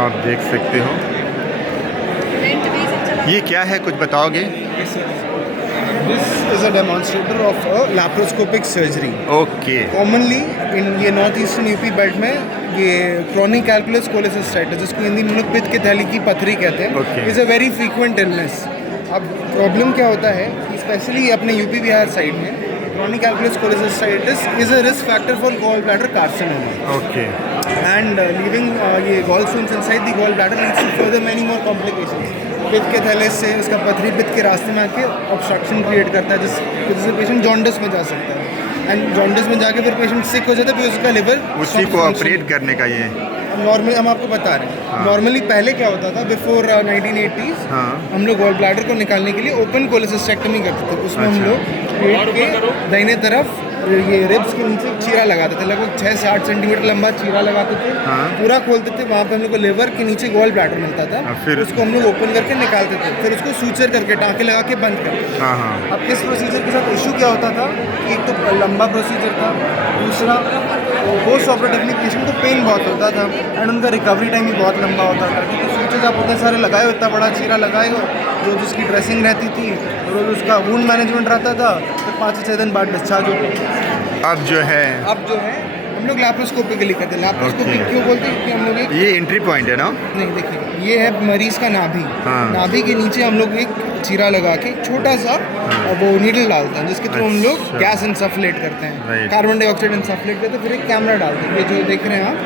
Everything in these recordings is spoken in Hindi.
आप देख सकते हो। ये क्या है, कुछ बताओगे? This is a demonstrator of a laparoscopic surgery. Okay. Commonly in ये नॉर्थ ईस्टर्न यूपी बेल्ट में ये क्रॉनिक कैल्कुलस कोलेसिस्टाइटिस, जिसको हिंदी में लोग पित्त की थैली की पथरी कहते हैं, Okay. Is a very frequent illness. अब प्रॉब्लम क्या होता है, स्पेशली अपने यूपी बिहार साइड में chronic calculus cholecystitis is a risk factor for gall bladder carcinoma okay. And leaving ये gall stones inside the gall bladder leads to further many more complications. पित्त के थैले से उसका पथरी पित्त के रास्ते में आके ऑब्स्ट्रक्शन क्रिएट करता है, जिससे पेशेंट जॉन्डिस में जा सकता है एंड जॉन्डिस में जाके फिर पेशेंट सिक हो जाता है, फिर उसका लिवर उसी को ऑपरेट करने का ये। नॉर्मली हम आपको बता रहे हैं। हाँ। नॉर्मली पहले क्या होता था, बिफोर 1980s हाँ। हम लोग गॉल ब्लैडर को निकालने के लिए ओपन कोलेसिस्टेक्टमी करते थे। उसमें हम अच्छा। लोग पेट के दाहिने तरफ ये रिब्स के नीचे चीरा लगाते थे, लगभग 6 से 8 सेंटीमीटर लंबा चीरा लगाते थे। हाँ। पूरा खोलते थे, वहाँ पे हम लोग को लिवर के नीचे गॉल ब्लैडर मिलता था, फिर उसको हम लोग ओपन करके निकालते थे, फिर उसको सूचर करके टाँके लगा के बंद करते थे। हाँ हाँ। अब इस प्रोसीजर के साथ इशू क्या होता था कि एक तो लंबा प्रोसीजर था, दूसरा पोस्ट ऑपरेटिवली पेशेंट को पेन बहुत होता था एंड उनका रिकवरी टाइम भी बहुत लंबा होता था, क्योंकि स्विचेज आप उतने सारे लगाए हो, इतना बड़ा चीरा लगाए हो, जो जिसकी ड्रेसिंग रहती थी, रोज उसका वूंड मैनेजमेंट रहता था, फिर 5 से 6 दिन बाद डिस्चार्ज होता। अब जो है हम लोग लैप्रोस्कोपिकली करते हैं। Laparoscopy Okay. क्यों बोलते हैं, क्योंकि हम लोग एक ये एंट्री पॉइंट है ना? नहीं, देखिए ये है मरीज का नाभि। हाँ। नाभि के नीचे हम लोग एक चीरा लगा के छोटा सा वो नीडल डालते हैं, जिसके थ्रू हम लोग अच्छा। गैस इंसफलेट करते हैं, Right. कार्बन डाइऑक्साइड इंसफलेट करते हैं, फिर एक कैमरा डालते हैं। ये जो देख रहे हैं आप,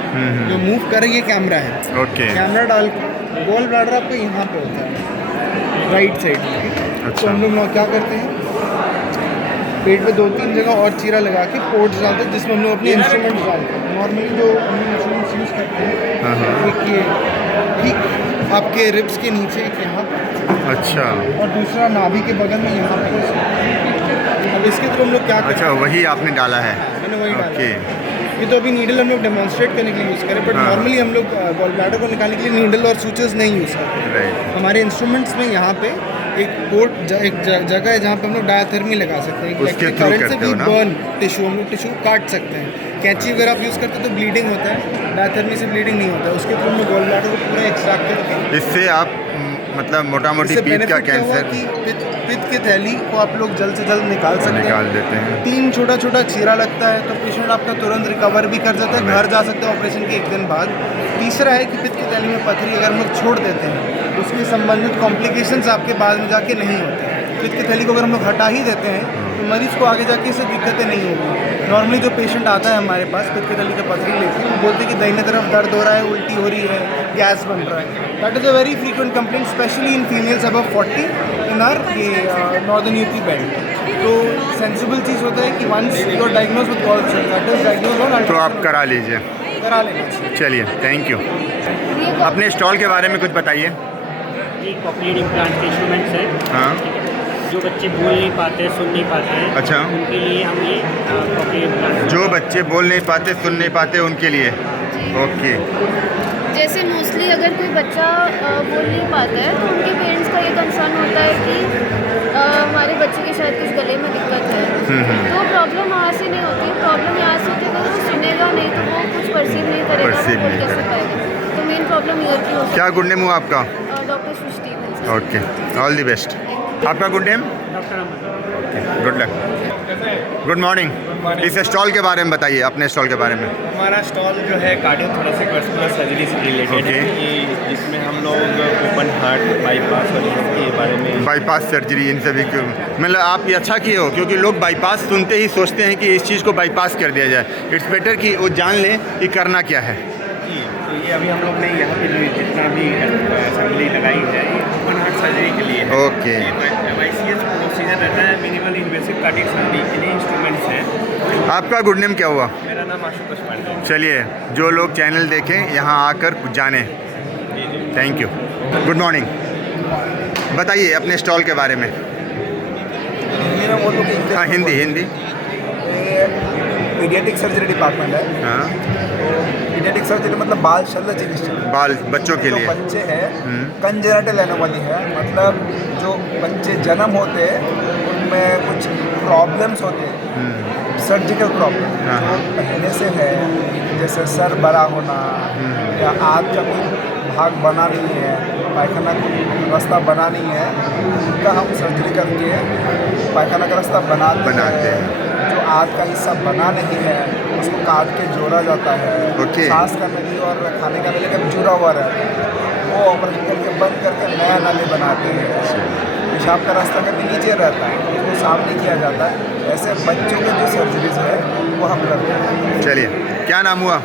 जो मूव कर रही है, ये कैमरा है। ओके। कैमरा डाल के गॉल ब्लैडर आपको यहाँ पे होता है, राइट साइड में। अच्छा। तो हम लोग क्या करते हैं, पेट पे 2-3 जगह और चीरा लगा के पोर्ट्स डालते हैं, जिसमें हम लोग अपने इंस्ट्रूमेंट्स डालते हैं। नॉर्मली जो हम लोग इंस्ट्रूमेंट्स यूज़ करते हैं, हाँ हाँ। एक ये ठीक आपके रिब्स के नीचे, एक यहाँ पे, अच्छा और दूसरा नाभि के बगल में यहाँ पे। अब इसके थ्रू हम लोग क्या करते अच्छा, वही आपने डाला है। हैं, मैंने वही डाला ओके। है। ये तो अभी नीडल हम लोग डेमोन्स्ट्रेट करने के लिए यूज़ करें, बट हाँ। नॉर्मली हम लोग गॉल ब्लैडर को निकालने के लिए नीडल और सूचर्स नहीं यूज़ करते। राइट। हमारे इंस्ट्रूमेंट्स में यहाँ पे एक एक जगह है जहाँ पे हम लोग डायथर्मी लगा सकते हैं। उसके इलेक्ट्रिक through करंट से करते भी हो ना? बर्न टिश्यू, हम लोग टिश्यू काट सकते हैं। कैंची अगर आप यूज़ करते हो तो ब्लीडिंग होता है, डायथर्मी से ब्लीडिंग नहीं होता है। उसके थ्रू हम लोग गॉल ब्लैडर को पूरा एक्सट्रैक्ट करके इससे आप मतलब मोटा मोटी इससे पीठ का benefit क्या हुआ कैंसर कि पित्त की थैली को आप लोग जल्द से जल्द निकाल सकते हैं। निकाल देते हैं। 3 छोटा छोटा चीरा लगता है तो पेशेंट आपका तुरंत रिकवर भी कर जाता है, घर जा सकते हैं ऑपरेशन के 1 दिन बाद। तीसरा है कि पित्त की थैली में पथरी अगर हम लोग छोड़ देते हैं तो उसके संबंधित कॉम्प्लिकेशंस आपके बाद में जाके नहीं होते। पित्त की थैली को अगर हम लोग हटा ही देते हैं तो मरीज़ को आगे जाके इससे दिक्कतें नहीं होगी। नॉर्मली जो पेशेंट आता है हमारे पास पित्त की थैली का पथरी लेके, वो बोलते हैं कि दाहिने तरफ दर्द हो रहा है, उल्टी हो रही है, गैस बन रहा है। That is a very frequent complaint, specially in females above 40 in our ये नॉर्दर्न यूपी बेल्ट। तो सेंसिबल चीज़ होता है कि once you are diagnose with gall stone, that is diagnose on, तो आप करा लीजिए। करा लेना चाहिए। चलिए, थैंक यू। अपने स्टॉल के बारे में कुछ बताइए। ये कॉक्लियर इम्प्लांट के इंस्ट्रूमेंट्स हैं। हाँ। जो बच्चे बोल नहीं पाते, सुन नहीं पाते हैं, अच्छा। उनके लिए हम ये कॉक्लियर इम्प्लांट। जो बच्चे बोल नहीं पाते, सुन नहीं पाते, उनके लिए। ओके। जैसे मोस्टली अगर कोई बच्चा बोल नहीं पाता है तो उनके पेरेंट्स का ये कंसर्न होता है कि हमारे बच्चे के शायद कुछ गले में दिक्कत है। तो प्रॉब्लम वहाँ से नहीं होती, प्रॉब्लम यहाँ से होती है कि वो सुनेगा नहीं तो वो कुछ परसीव नहीं करेगा, Perceive वो बोल नहीं कैसे पाएगा। तो मेन प्रॉब्लम ईयर की होती क्या गुड नेम हुआ आपका? है। Doctor Srishti Bansal. Okay, all the best. आपका good name? Doctor Aman. Good luck. Good morning. इस स्टॉल के बारे में बताइए, अपने स्टॉल के बारे में। हमारा स्टॉल जो है कार्डियोथोरेसिक वेस्कुलर सर्जरी से रिलेटेड है। Okay. ये इसमें हम लोग ओपन हार्ट, बाईपास और इसके बारे में बाईपास सर्जरी, इन सभी को मतलब आप ये अच्छा किए हो, क्योंकि लोग बाईपास सुनते ही सोचते हैं कि इस चीज़ को बाईपास कर दिया जाए। इट्स बेटर कि वो जान लें कि करना क्या है। जी, तो ये अभी हम लोग ने यहाँ पे जो जितना भी असेंबली लगाई है ये ओपन हार्ट सर्जरी के लिए है। Okay. MICS प्रोसीजर रहता है, मिनिमल इन्वेसिव कार्डियक सर्जरी के लिए इंस्ट्रूमेंट्स हैं। आपका गुड नेम क्या हुआ? मेरा नाम आशुतोष पांडे है। चलिए, जो लोग चैनल देखें यहाँ आकर जानें। Thank you. Good morning. बताइए अपने स्टॉल के बारे में। मेरा वो लोग हाँ, Hindi Hindi. Paediatric surgery department है। हाँ, पीडियाट्रिक सर्जरी मतलब बाल शल्य चिकित्सा। बाल बच्चों के जो लिए। बच्चे हैं कंजेनिटल एनोमली है, मतलब जो बच्चे जन्म होते हैं उनमें कुछ प्रॉब्लम्स होते हैं, सर्जिकल प्रॉब्लम जो पहले से है, जैसे सर बड़ा होना या आँख का कोई भाग बना नहीं है, पायखाना रास्ता बना नहीं है, उनका हम सर्जरी करके पायखाना का रास्ता बनाते हैं। जो आग का हिस्सा बना नहीं है उसको काट के जोड़ा जाता है। ओके। सांस का नली और खाने का नली का जुड़ा हुआ रहता है, वो ऑपरेशन करके बंद करके नया नली बनाते हैं। पेशाब का रास्ता कभी नीचे रहता है, उसको साफ नहीं किया जाता है। ऐसे बच्चों के जो सर्जरीज है वो हम करते हैं। चलिए, क्या नाम हुआ?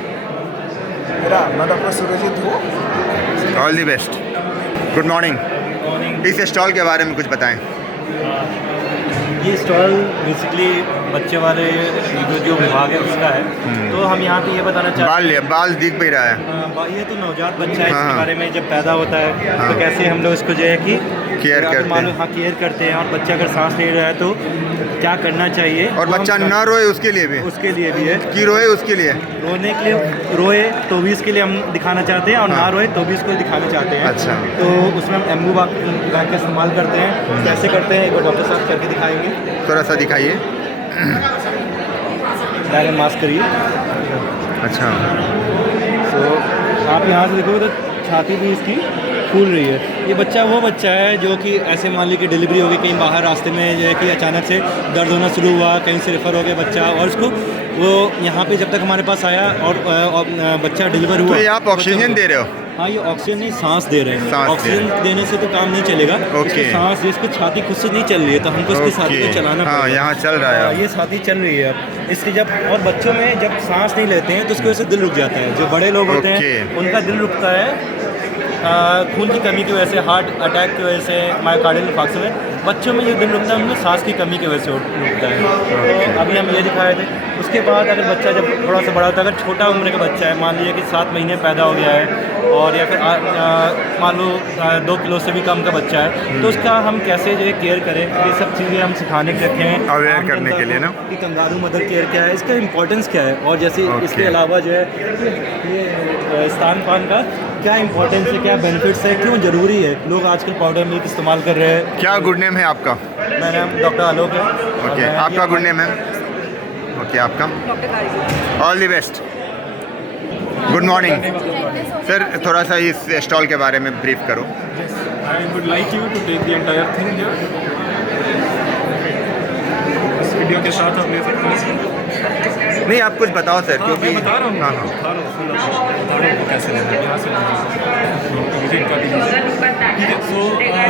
मैं डॉक्टर सुरजीत हूँ। All the best. Good morning. इस स्टॉल के बारे में कुछ बताएं। ये स्टॉल बेसिकली बच्चे वाले जो विभाग है उसका है। तो हम यहाँ पे ये बताना चाहते हैं, बाल दिख भी रहा है। ये तो नवजात बच्चा है, हाँ। इसके बारे में जब पैदा होता है हाँ। तो कैसे हम लोग इसको जो है कि केयर करते हैं। हाँ, केयर करते हैं। और बच्चा अगर सांस ले रहा है तो क्या करना चाहिए, और बच्चा ना रोए उसके लिए भी है कि रोए उसके लिए, रोने के लिए, रोए तो भी इसके लिए हम दिखाना चाहते हैं, और ना रोए तो भी इसको दिखाना चाहते हैं। अच्छा। तो उसमें हम एम्बू बैग का इस्तेमाल करते हैं। कैसे करते हैं एक बार डॉक्टर साहब करके दिखाएंगे। थोड़ा सा दिखाइए। बैग मास्क करिए। अच्छा। तो आप यहाँ से देखोगे तो छाती भी इसकी फूल रही है। ये बच्चा वो बच्चा है जो कि ऐसे मान ली कि डिलीवरी हो गई कहीं बाहर रास्ते में, जो है कि अचानक से दर्द होना शुरू हुआ, कहीं से रेफ़र हो गया बच्चा, और उसको वो यहाँ पे जब तक हमारे पास आया और बच्चा डिलीवर हुआ। तो ये आप ऑक्सीजन दे रहे हो? हाँ, ये ऑक्सीजन नहीं, सांस दे रहे हैं। सांस ऑक्सीजन देने से तो काम नहीं चलेगा। ओके। इसको सांस, इसकी छाती खुद से नहीं चल रही है, तो हमको इसकी छाती को चलाना हाँ, पड़ेगा। यहाँ चल रहा है। ये छाती चल रही है अब इसकी। जब और बच्चों में जब सांस नहीं लेते हैं तो उसकी वजह से दिल रुक जाता है। जो बड़े लोग होते हैं ओके। उनका दिल रुकता है खून की कमी की वजह से, हार्ट अटैक की वजह से, मायोकार्डियल इंफार्क्शन में। बच्चों में ये दिल रुकता है, उनमें सांस की कमी की वजह से रुकता है। तो अभी हम ये दिखाए थे। उसके बाद अगर बच्चा जब थोड़ा सा बड़ा होता है, अगर छोटा उम्र का बच्चा है, मान लीजिए कि 7 महीने पैदा हो गया है, और या फिर मान लो 2 किलो से भी कम का बच्चा है, तो उसका हम कैसे जो है केयर करें, ये सब चीज़ें हम सिखाने के रखे हैं, अवेयर करने के लिए ना, कि कंगारू मदर केयर क्या है, इसका इंपॉर्टेंस क्या है, और जैसे इसके अलावा जो है ये स्तन पान का क्या इंपॉर्टेंस है, क्या बेनिफिट्स है, क्यों ज़रूरी है। लोग आजकल पाउडर मिल्क इस्तेमाल कर रहे हैं। क्या गुड नेम है आपका? मेरा नाम डॉक्टर आलोक है। ओके, आपका गुड नेम है? ओके, आपका? All the best. Good morning sir, थोड़ा सा इस स्टॉल के बारे में ब्रीफ करो। I would like you to take the entire thing here. इस वीडियो के साथ आप ले सकते हैं। नहीं, आप कुछ बताओ सर, क्योंकि मैं बता रहा हूँ, हाँ बता रहा हूँ कैसे लेना है, यहाँ से विजिट कर दीजिए। ठीक है, so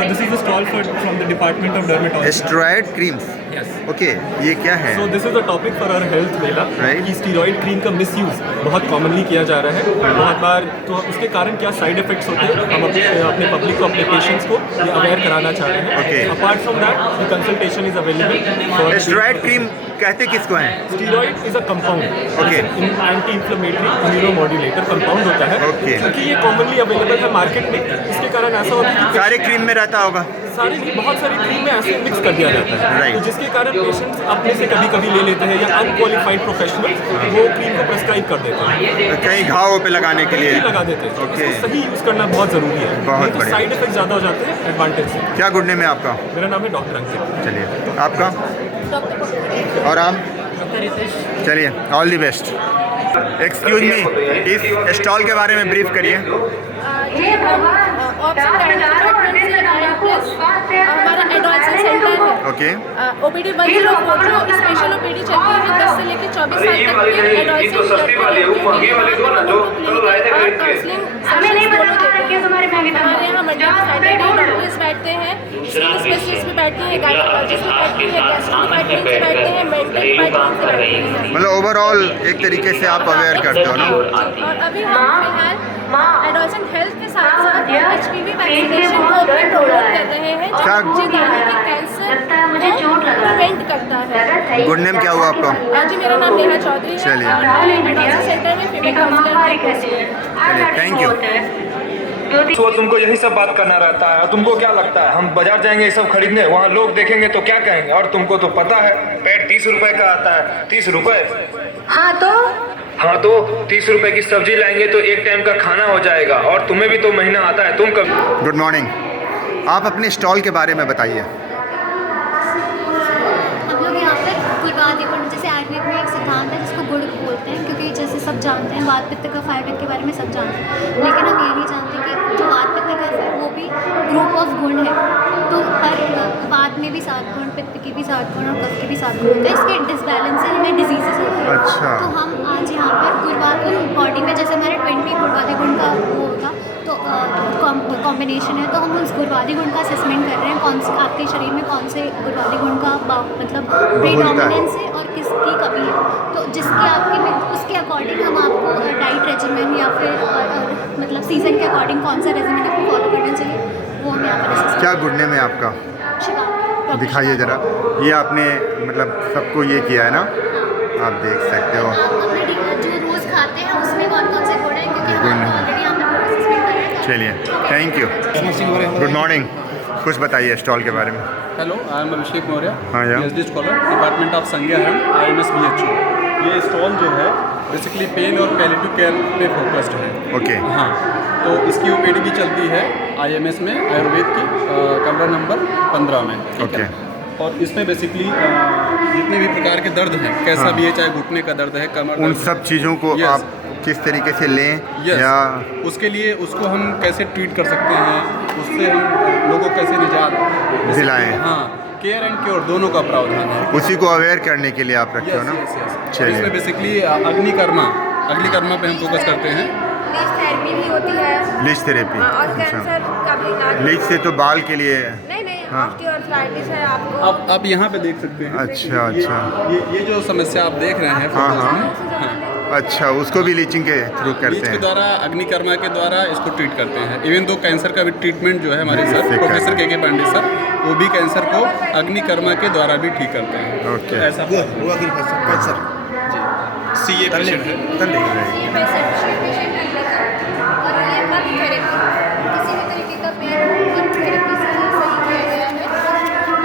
this is the stall from the department of dermatology. Steroid creams. Yes. Okay, ये क्या है? So this is a topic for our health mela, Right. कि स्टीरॉयड क्रीम का मिसयूज़ बहुत कॉमनली किया जा रहा है बहुत बार। तो उसके कारण क्या साइड इफेक्ट्स होते हैं, हम अपने पब्लिक को, अपने पेशेंट्स को ये अवेयर कराना चाह रहे हैं। Okay. Apart from that the consultation is available. Steroid cream कहते किसको हैं? Steroid is a compound, Okay. Anti inflammatory इम्यूनोमॉड्यूलेटर compound होता है। Okay. क्योंकि ये कॉमनली अवेलेबल है मार्केट में, इसके कारण ऐसा होता है कि सारे क्रीम में रहता होगा? सारी बहुत सारी क्रीम में ऐसे मिक्स कर दिया जाता है। Right. तो जिसके कारण पेशेंट्स अपने से कभी कभी ले लेते हैं, या अनक्वालिफाइड प्रोफेशनल वो क्रीम को प्रेस्क्राइब कर देते हैं, कहीं घावों पे लगाने के लिए? भी लगा देते हैं। तो Okay. इसको सही यूज़ करना बहुत ज़रूरी है, बहुत नहीं तो बढ़िया। साइड इफेक्ट ज़्यादा हो जाते हैं एडवांटेज से। क्या गुड नेम है आपका? मेरा नाम है डॉक्टर अंकित। चलिए, आपका? और आप? चलिए, all the best. Excuse me, इस स्टॉल के बारे में ब्रीफ करिए। जी, हम ऑप्शन डिपार्टमेंट से आए प्लस हमारा एडवांस सेंटर है। ओके। ओपीडी 104 जो स्पेशल ओपीडी चलती है 10 से लेकर 24 साल तक के एडवांस हमें नहीं पता कि हमारे यहाँ मंडे टू सैटरडे डॉक्टर्स बैठते हैं, स्किन स्पेशलिस्ट भी बैठते हैं, गायनेकोलॉजिस्ट भी बैठते हैं, गैस्ट्रो डिपार्टमेंट से बैठते हैं, मेंटल डिपार्टमेंट से बैठते हैं। मतलब ओवरऑल एक तरीके से आप अवेयर करते हो ना? और अभी हम फिलहाल एडोलसेंट हेल्थ के साथ साथ HPV वैक्सीनेशन को भी प्रमोट कर रहे हैं, जो बच्चे दाने के कैंसर को प्रिवेंट करता है। गुड नेम क्या हुआ आपका? जी, मेरा नाम नेहा चौधरी है। चलिए। एडोलसेंट सेंटर में फीमेल काउंसलर की पोस्ट है। चलिए, थैंक यू। तो तुमको यही सब बात करना रहता है। और तुमको क्या लगता है हम बाजार जाएंगे ये सब खरीदने, वहाँ लोग देखेंगे तो क्या कहेंगे? और तुमको तो पता है पेट 30 रुपए का आता है। 30 रुपए? हाँ तो 30 रुपए की सब्जी लाएंगे तो एक टाइम का खाना हो जाएगा, और तुम्हें भी तो महीना आता है। तुम कब? गुड मॉर्निंग, आप अपने स्टॉल के बारे में बताइए। हम लोग यहाँ पे गुरुवार जैसे आयुर्वेद में एक सिद्धांत है जिसको गुड़ बोलते हैं, क्योंकि जैसे सब जानते हैं वात पित्त का फायदा के बारे में सब जानते हैं, लेकिन हम ये नहीं जानते कि में भी 7 गुण, पित्त के भी 7 गुण और कफ के भी 7 गुण होते हैं। इसके डिसबैलेंस से हमें डिजीजेस होते हैं। अच्छा। तो हम आज यहाँ पर गुरुवादी बॉडी में जैसे हमारे 20 गुरुवादी गुण का वो होगा, तो कॉम्बिनेशन है, तो हम उस गुरुवादी गुण का असेसमेंट कर रहे हैं कौन से आपके शरीर में कौन से गुरुवादी गुण का मतलब प्रीडोमिनेंस है और किसकी कमी है। तो जिसकी आपके में उसके अकॉर्डिंग हम आपको डाइट रेजिमेंट या फिर मतलब सीज़न के अकॉर्डिंग कौन सा रेजिमेंट आपको फॉलो करना चाहिए वो हम यहाँ पर assess क्या गुड नेम है आपका? शिवांगी। दिखाइए ज़रा। ये आपने मतलब सबको ये किया है ना, आप देख सकते हो। आप ऑलरेडी जो रोज़ खाते हैं उसमें कौन कौन से गुण हैं, क्योंकि गुण हम हैं। ऑलरेडी यहाँ पर असेसमेंट कर रहे हैं। चलिए, थैंक यू। Good morning. कुछ बताइए स्टॉल के बारे में। Hello, I am Abhishek Maurya, हाँ या PhD स्कॉलर, डिपार्टमेंट ऑफ संज्ञाहरण, IMS BHU। ये स्टॉल जो है बेसिकली पेन और पैलिएटिव केयर पे फोकस्ड है। ओके। हाँ, तो इसकी OPD भी चलती है IMS में, आयुर्वेद की, कमरा नंबर 15 में। ठीक है? और इसमें बेसिकली जितने भी प्रकार के दर्द हैं, कैसा हाँ। भी है, चाहे घुटने का दर्द है, कमर उन दर्द सब चीज़ों को Yes. आप किस तरीके से लें Yes. या उसके लिए उसको हम कैसे ट्रीट कर सकते हैं, उससे हम लोगों को कैसे निजात दिलाएं। हाँ, केयर एंड क्योर दोनों का प्रावधान है। उसी को अवेयर करने के लिए आप रखते हो ना। और चलिए। इसमें बेसिकली अग्निकर्मा पे हम फोकस करते हैं। लीच थेरेपी भी होती है। Leech therapy. और कैंसर का भी इलाज। लीच से तो बाल के लिए। नहीं नहीं, हाँ। ऑस्टियोआर्थराइटिस है आपको। आप यहाँ पे देख सकते हैं। अच्छा अच्छा। ये जो समस्या आप देख रहे हैं हाँ, फोटोज हाँ। में, हाँ, अच्छा, उसको भी लीचिंग के थ्रू लीच करते के हैं। द्वारा, अग्निकर्मा के द्वारा इसको ट्रीट करते हैं। इवन दो कैंसर का भी ट्रीटमेंट जो है हमारे सर ठीक है। प्रोफेसर के पांडे सर, वो भी कैंसर को अग्निकर्मा के द्वारा भी ठीक करते हैं। ओके। तो ऐसा कैंसर CA पेशेंट है। ये पेशेंट और ये मर्म थेरेपी, किसी भी तरीके का पेन मर्म थेरेपी से सही किया गया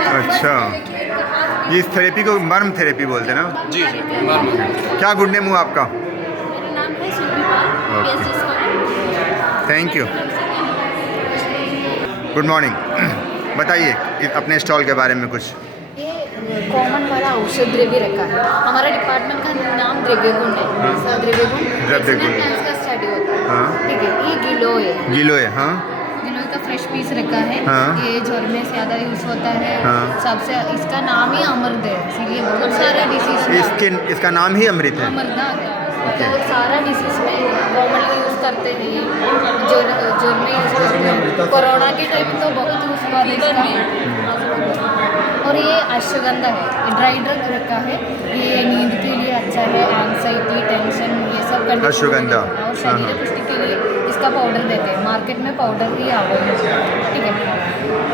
है। अच्छा। ये इस थेरेपी को मर्म थेरेपी बोलते हैं ना? जी, मर्म। क्या गुड नेम हुआ आपका? मेरा नाम है सुरभिपाल, Okay. PhD scholar. Thank you. Good morning. बताइए अपने स्टॉल के बारे में कुछ। ये कॉमन वाला औषध द्रव्य रखा है। हमारा डिपार्टमेंट का नाम द्रव्यगुण है। द्रव्यगुण का स्टडी होता है। हाँ। ठीक है, ये गिलोय है। गिलोय, हाँ। गिलोय का फ्रेश पीस रखा है। हाँ। ये ज्वर में ज़्यादा यूज़ होता है। हाँ। सबसे इसका नाम ही अमृत है, इसीलिए बहुत सारे डिसीज इसका नाम ही अमृत है। अमरदा तो सारा डिसीज में कॉमनली यूज़ करते हैं। ये ज्वर में यूज़ करते हैं। कोरोना के टाइम तो बहुत यूज़ हुआ इसका। और ये अश्वगंधा है, ये ड्राई ड्रग रखा है। ये नींद के लिए अच्छा है, एंग्जाइटी, टेंशन, ये सब करने अश्वगंधा। और शरीर पुष्टि के लिए इसका पाउडर देते हैं। मार्केट में पाउडर भी अवेलेबल है। ठीक है।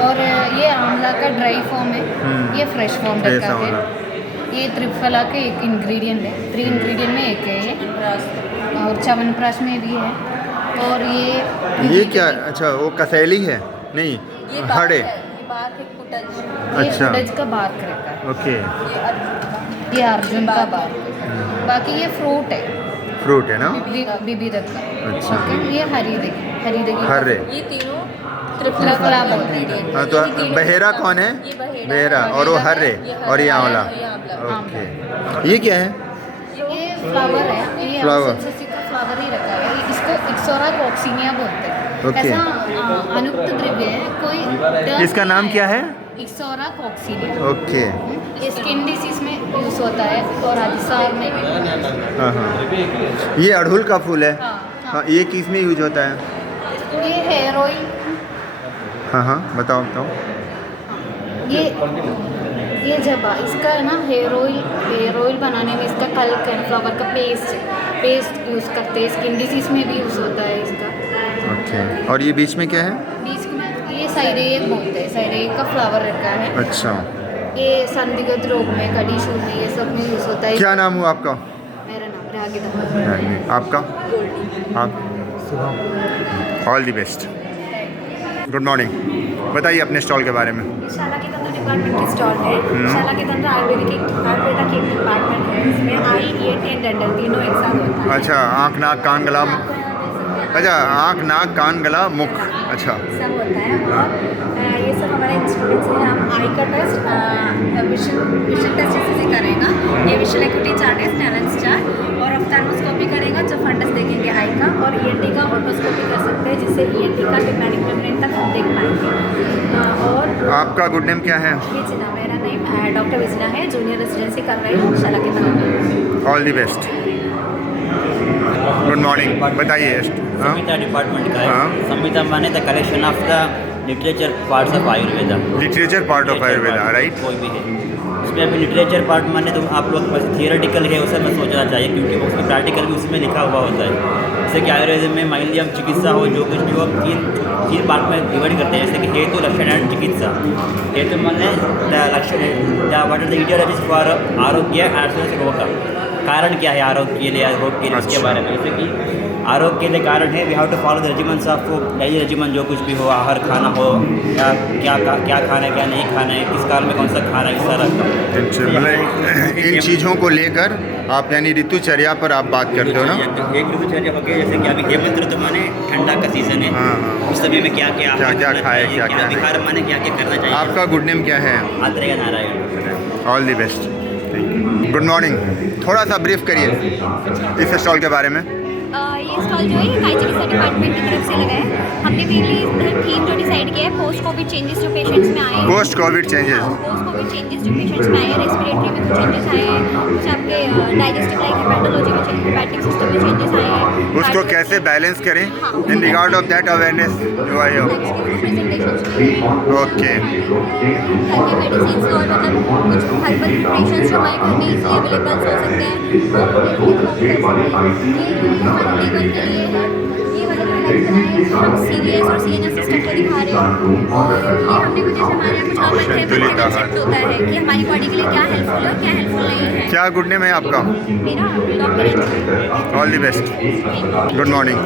और ये आंवला का ड्राई फॉर्म है, ये फ्रेश फॉर्म रखा है। ये त्रिफला के एक इंग्रेडिएंट है, 3 इंग्रेडिएंट में एक है ये। और च्यवनप्राश में भी है। और ये क्या? अच्छा, वो कसैली है? नहीं, हड़े। अच्छा। कुटज का बार्क रहता है। ओके। ये अर्जुन का बार्क। बाकी ये फ्रूट है, फ्रूट है ना? बिबिरत का। अच्छा। ओके। ये हरी हर्रे। ये तीनों त्रिफला बोलते हैं। हाँ, तो बहेरा कौन है? बहेरा। और वो हर्रे और ये आंवला। ओके। ये क्या है? ये फ्लावर है, ये फ्लावर। तुलसी का फ्लावर ही रखा है। इसको इक्सोरा कॉक्सिनिया बोलते हैं। ओके। ऐसा अनुक्त द्रव्य है कोई। इसका नाम क्या है? इक्सोरा कॉक्सिनिया। ओके। ये स्किन डिसीज में यूज़ होता है और अल्सर में भी। हाँ हाँ। ये अड़हुल का फूल है। हाँ, ये किस में यूज होता है? ये हेयर ऑयल। हाँ हाँ, बताओ बताओ। ये जब इसका है ना हेयर ऑयल बनाने में इसका कल्क है, फ्लावर का पेस्ट यूज़ करते हैं। स्किन डिसीज में भी यूज़ होता है इसका। ओके। और ये बीच में क्या है? बीच में ये साइरेक बोलते हैं, साइरेक का फ्लावर रखा है। अच्छा। ये संदिग्ध रोग में, कड़ी शूल में, ये सब में यूज़ होता है। क्या नाम हुआ आपका? मेरा नाम रागिदा। आपका? आप? All the best. Good morning. बताइए अपने स्टॉल के बारे में। शाला के तंत्र डिपार्टमेंट की स्टॉल है। शाला के तंत्र आयुर्वेदा की एक डिपार्टमेंट है। इसमें आई, ENT एंड डेंटल तीनों एक साथ होता है। अच्छा, आँख, नाक, कान, गला। अच्छा, आँख, नाक, कान, गला, मुख, अच्छा सब होता है। और ये सब हमारे इंस्ट्रूमेंट्स हैं। हम आई का टेस्ट विजन टेस्ट इसी से करेगा। ये विजुअल एक्यूटी चार्ट है, स्नेलेंस चार्ट, और ऑफ्थाल्मोस्कोपी करेगा जो फंडस देखेंगे आई का, और ईएनटी का ऑटोस्कोपी कर सकते हैं जिससे ईएनटी का टिम्पैनिक मेम्ब्रेन तक हम देख पाएंगे। और आपका गुड नेम क्या है? विजना, मेरा नेम डॉक्टर विजना है। जूनियर रेजिडेंसी कर रही हूँ शाला के तरफ। All the best. Good morning, बताइए। संहिता डिपार्टमेंट का है। संहिता माने the collection of the literature parts of Ayurveda. Literature part of Ayurveda, right. कोई भी है उसमें। अभी लिटरेचर पार्ट माने तो आप लोग बस थियोरेटिकल है उसे मैं सोचना चाहिए, क्योंकि उसमें प्रैक्टिकल भी उसमें लिखा हुआ होता है। जैसे कि आयुर्वेद में मान लिया चिकित्सा हो, जो कुछ भी हो, तीन पार्ट में डिवाइड करते हैं। जैसे कि हेतु, लक्षण एंड चिकित्सा। हेतु माने द लक्षण, the what are the etiologies for आरोग्य एंड रोग का कारण क्या है, आरोग्य के लिए, रोग के लिए, इसके बारे में। जैसे कि आरोग्य के लिए कारण है we have to follow the regimens of daily regiment, जो कुछ भी हो, आहार खाना हो, क्या खाना है, क्या नहीं खाना है, किस काल में कौन सा खाना है, इस सारा। मतलब इन चीज़ों को लेकर आप यानी ऋतुचर्या पर आप बात करते हो ना? एक ऋतुचर्या हो गया, जैसे कि अभी हेमंत ऋतु माने ठंडा का सीजन है। उस समय में क्या क्या खाए, क्या विहार माने क्या क्या करना चाहिए। आपका गुड नेम क्या है? Atreya Narayan. All the best. Good morning. थोड़ा सा ब्रीफ करिए इस स्टॉल के बारे में। ये स्टॉल जो है हाई चिकित्सा डिपार्टमेंट की तरफ से लगा है। हमने मेनली थीम जो डिसाइड किया है पोस्ट कोविड चेंजेस जो पेशेंट्स में आए हैं। पोस्ट कोविड चेंजेस जो पेशेंट्स में आए हैं, रेस्पिरेटरी में कुछ चेंजेस आए हैं, कुछ आपके डाइजेस्टिव लाइक हेपेटोलॉजी में चेंजेस, हेपेटिक सिस्टम में चेंजेस आए हैं। उसको कैसे बैलेंस करें, in regard of that awareness जो आई हो। ओके। मेडिसिन और मतलब कुछ हर्बल प्रिपरेशंस जो हमारे घर में इजीली अवेलेबल हो सकते हैं। हम CVS और CNS सिस्टम को दिखा रहे हैं, और ये हमने कुछ जैसे हमारे कुछ कॉन्सेप्ट होता है कि हमारी बॉडी के लिए क्या हेल्पफुल है और क्या हेल्पफुल नहीं है। क्या गुड नेम है आपका? मेरा doctor. All the best. Good morning.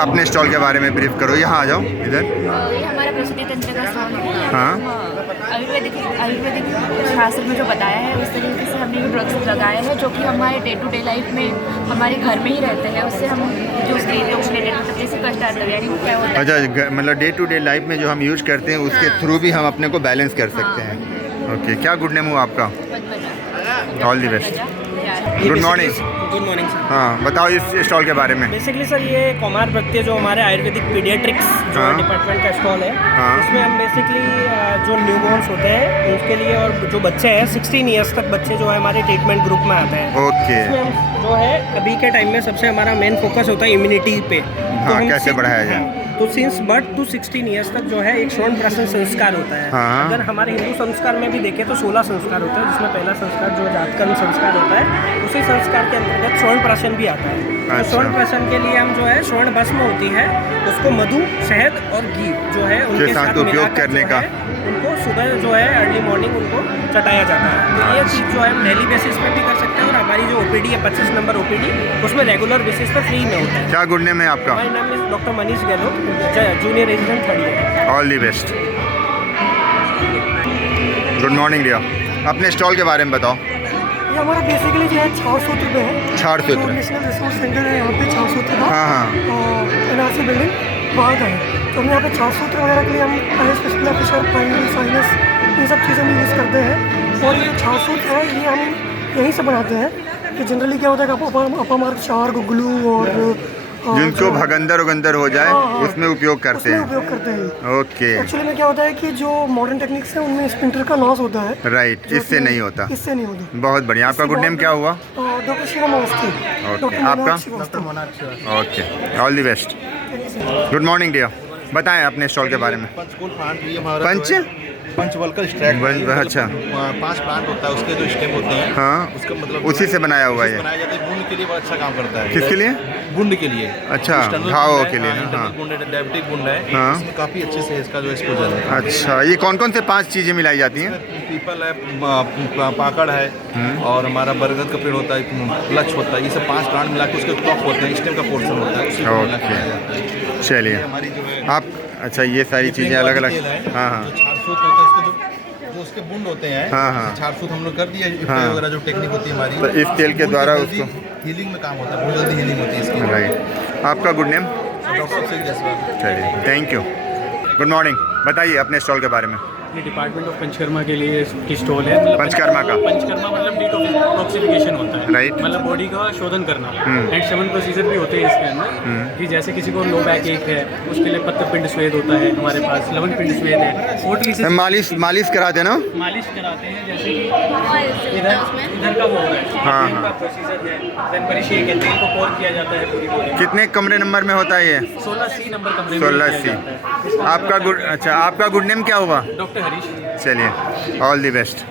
अपने स्टॉल के बारे में ब्रीफ करो। यहाँ आ जाओ इधर। ये हमारा प्रसूति तंत्र का स्टॉल है। हाँ, आयुर्वेदिक शास्त्र में जो बताया है उस तरीके से हमने ड्रग्स लगाए हैं जो कि हमारे डे टू डे लाइफ में हमारे घर में ही रहते हैं। उससे हम जो बेसिक कष्ट यानी क्या होता है, अच्छा, मतलब डे टू डे लाइफ में जो हम यूज करते हैं उसके थ्रू भी हम अपने को बैलेंस कर सकते हैं। ओके, क्या गुड नेम हुआ आपका? All the best. Good morning. Good morning sir. हाँ, बताओ इस स्टॉल के बारे में। बेसिकली सर ये कौमार प्रत्यय जो हमारे आयुर्वेदिक पीडियाट्रिक्स जो डिपार्टमेंट का स्टॉल है, इसमें हम बेसिकली जो न्यूबॉर्न्स होते हैं उसके लिए, और जो बच्चे हैं 16 ईयर्स तक बच्चे जो है हमारे ट्रीटमेंट ग्रुप में आते हैं। ओके। इसमें हम जो है अभी के टाइम में सबसे हमारा मेन फोकस होता है इम्यूनिटी पे। हाँ, कैसे बढ़ाया जाए। तो सिंस बर्थ टू 16 ईयर्स तक जो है एक श्रवण प्राशन संस्कार होता है। हाँ। अगर हमारे हिंदू संस्कार में भी देखें तो 16 संस्कार होते हैं, जिसमें पहला संस्कार जो जातकर्म संस्कार होता है, उसी संस्कार के अंतर्गत श्रवण प्राशन भी आता है। तो श्रवण प्राशन के लिए हम जो है श्रवण भस्म होती है उसको मधु, शहद और घी जो है उनके साथ उपयोग करने का, उनको सुबह जो है अर्ली मॉर्निंग उनको चटाया जाता है। तो ये चीज़ जो है हम डेली बेसिस पे भी कर सकते हैं, और हमारी जो OPD है 25 नंबर OPD उसमें रेगुलर बेसिस पर फ्री में होता है। क्या गुड नेम है आपका? हमारा नाम है doctor Manish Gahlot, junior resident 3rd year. All the best. Good morning dear. अपने स्टॉल के बारे में बताओ। ये हमारा बेसिकली जो है छाछ सूत्र पे है। छाछ सूत्र नेशनल रिसोर्स सेंटर है यहाँ पे छाछ सूत्र का। हाँ। NRC बिल्डिंग वहाँ का है। तो हम यहाँ पे छाछ सूत्र वगैरह के लिए हम स्पेशल फिशर, प्राइमरी, साइनस, इन सब चीज़ें हम यूज़ करते हैं। और ये छाछ सूत्र है ये हम यहीं से बनाते हैं। कि जनरली क्या होता है कि अपामार्ग, चार, गुगलू और जिनको भगंदर उगंदर हो जाए उसमें उपयोग करते हैं। उपयोग करते हैं। ओके। एक्चुअली में क्या होता है कि जो मॉडर्न टेक्निक्स है उनमें स्पिंटर का लॉस होता है। राइट, इससे नहीं होता। इससे नहीं होता। बहुत बढ़िया। आपका गुड नेम क्या हुआ? डॉक्टर शिवम अवस्थी। ओके, आपका? Okay, all the best. Good morning dear. बताएं अपने स्टॉल के बारे में। पंचकूल प्लांट पंचवल्कर स्ट्रैक। अच्छा, 5 प्लांट होता है, उसके जो स्टेम होते हैं। हाँ, उसका मतलब उसी से बनाया हुआ है। बनाया जाता है, बूंद के लिए बहुत अच्छा काम करता है। किसके लिए? बूंद के लिए। अच्छा, घावों के लिए। हाँ, डायबिटिक बूंद है। हाँ, इसमें काफ़ी अच्छे से इसका जो एक्सपोजर है। अच्छा, ये कौन कौन से 5 चीज़ें मिलाई जाती हैं? पीपल है, पाकड़ है, और हमारा बरगद का पेड़ होता है, लक्ष्य होता है। ये सब 5 प्लांट मिला के उसके टॉप होते हैं, स्टेम का पोर्शन होता है। ओके, चलिए। आप अच्छा, ये सारी चीज़ें अलग अलग। हाँ हाँ, जो उसके बुंड होते हैं। हाँ हाँ, छारसूत हम लोग कर दिए वगैरह जो टेक्निक होती है हमारी, तो इस तेल के द्वारा उसको हीलिंग में काम होता है, बहुत जल्दी हीलिंग होती है इसकी। राइट। आपका गुड नेम? डॉक्टर अभिषेक जायसवाल। चलिए, थैंक यू। गुड मॉर्निंग, बताइए अपने स्टॉल के बारे में। ये डिपार्टमेंट ऑफ पंचकर्मा के लिए की स्टॉल है। मतलब पंचकर्मा का पंचकर्मा मतलब डिटॉक्सिफिकेशन होता है, राइट। मतलब बॉडी का शोधन करना। एंड 7 प्रोसीजर भी होते हैं इसके अंदर कि जैसे किसी को लो बैक एक है उसके लिए पत्र पिंड स्वेद होता है हमारे पास, लवण पिंड स्वेद है। सर, मालिश कराते हैं ना? मालिश कराते हैं, जैसे कि इधर का वो हो रहा है। हाँ, इनका प्रोसीजर है। देन परिशेक है, तेल को पोर किया जाता है पूरी बॉडी। कितने कमरे नंबर में होता है ये? 16C नंबर कमरे में 16C। आपका गुड नेम क्या हुआ? डॉक्टर हरीश। चलिए, ऑल द बेस्ट।